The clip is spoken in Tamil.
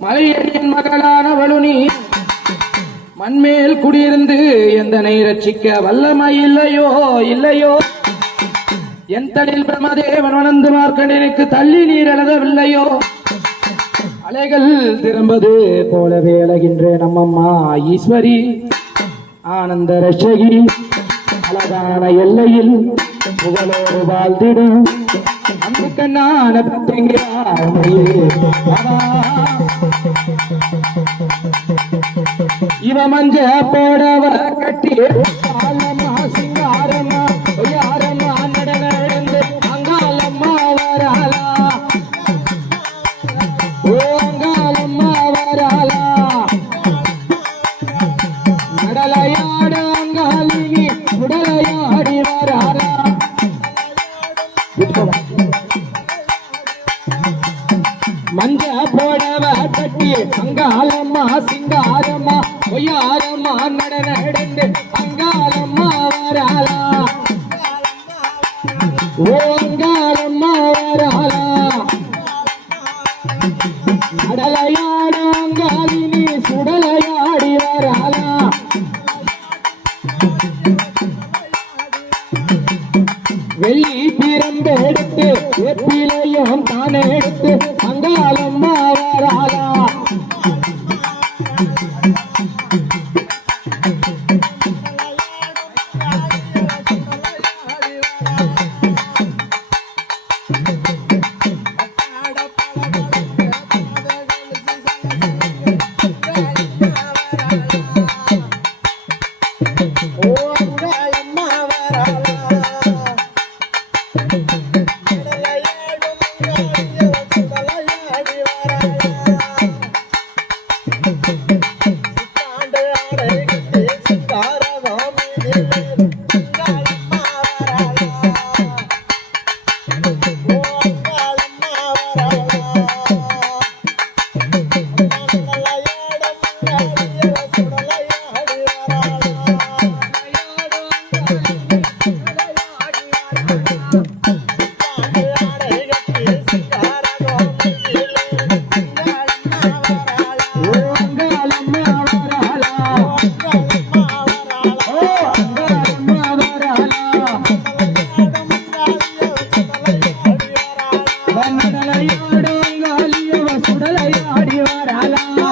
மலையடியின் மகளானவளு நீ மண்மேல் குடியிருந்து எந்தனை ரட்சிக்க வல்லமை இல்லையோ இல்லையோ என் தடில் பிரமதேவன் வளர்ந்து மார்க்கண்டனுக்கு தள்ளி நீர் எழுதவில்லையோ அலைகள் திரும்பது போலவே அழகின்றேன் நம்மம்மா ஈஸ்வரி ஆனந்த ரட்சகி அழகான எல்லையில் புகழோடு வாழ்ந்திடும் அந்த கண்ணான இவ மஞ்ச போடவ கட்டி ஆலம்மா சிங்காரம்மா யாரம்மா நடந்து அங்காலம்மா வராளா ஓ அங்காலம்மா வராளா நடலையாட அங்காலினி உடலையாடி வராளா மஞ்ச போடவ கட்டி அங்காலம்மா சிங்காரம்மா ஒய்யாரம்மா நடந்து அங்காலம்மா வராளா ஓ அங்காலம்மா வராளா அடலையாட அங்காலினி சுடலையாடி வராளா வெள்ளி பிரம்பு எடுத்து வெப்பிலையும் தானே எடுத்து அங்காலம்மா வராளா சுடலையாடி வராளா